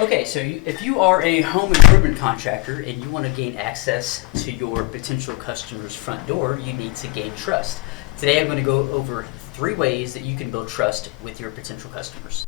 Okay, so if you are a home improvement contractor and you want to gain access to your potential customer's front door, you need to gain trust. Today I'm going to go over 3 ways that you can build trust with your potential customers.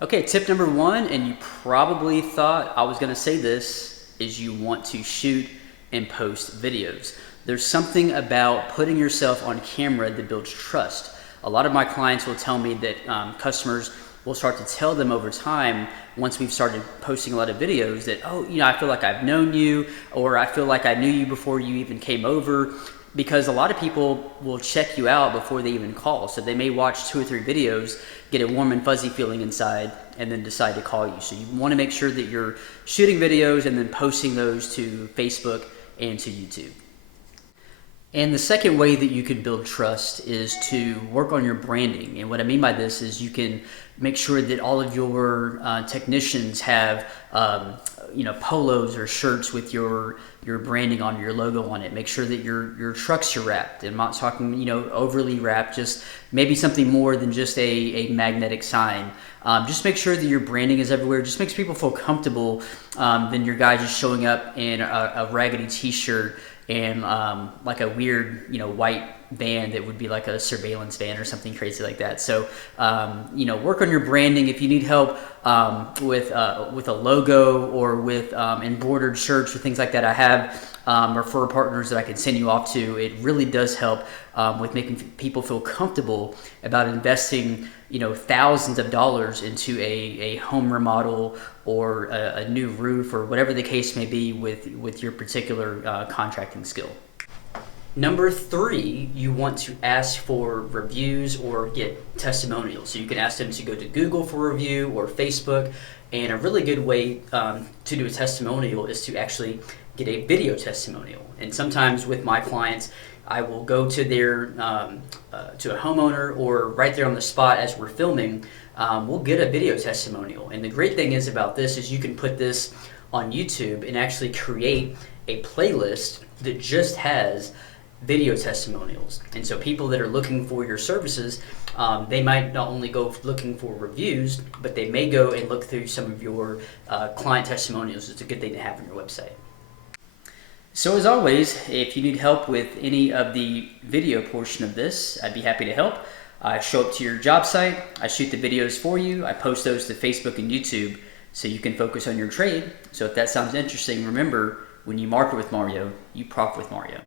Okay, tip number 1, and you probably thought I was going to say this, is you want to shoot and post videos. There's something about putting yourself on camera that builds trust. A lot of my clients will tell me that customers will start to tell them over time, once we've started posting a lot of videos, that, oh, I feel like I've known you, or I feel like I knew you before you even came over, because a lot of people will check you out before they even call. So they may watch 2 or 3 videos, get a warm and fuzzy feeling inside, and then decide to call you. So you want to make sure that you're shooting videos and then posting those to Facebook and to YouTube. And the second way that you can build trust is to work on your branding. And what I mean by this is you can make sure that all of your technicians have polos or shirts with your branding on, your logo on it. Make sure that your trucks are wrapped. I'm not talking overly wrapped, just maybe something more than just a magnetic sign. Just make sure that your branding is everywhere. Just makes people feel comfortable than your guy just showing up in a raggedy t-shirt and like a weird, white van that would be like a surveillance van or something crazy like that. So, work on your branding. If you need help with a logo or with embroidered shirts or things like that, I have referral partners that I can send you off to. It really does help with making people feel comfortable about investing thousands of dollars into a home remodel or a new roof or whatever the case may be with your particular contracting skill. Number 3, you want to ask for reviews or get testimonials. So you can ask them to go to Google for a review or Facebook. And a really good way to do a testimonial is to actually get a video testimonial. And sometimes with my clients, I will go to their to a homeowner, or right there on the spot as we're filming, we'll get a video testimonial. And the great thing is about this is you can put this on YouTube and actually create a playlist that just has video testimonials. And so people that are looking for your services, they might not only go looking for reviews, but they may go and look through some of your client testimonials. It's a good thing to have on your website. So as always, if you need help with any of the video portion of this, I'd be happy to help. I show up to your job site, I shoot the videos for you, I post those to Facebook and YouTube so you can focus on your trade. So if that sounds interesting, remember, when you market with Mario, you profit with Mario.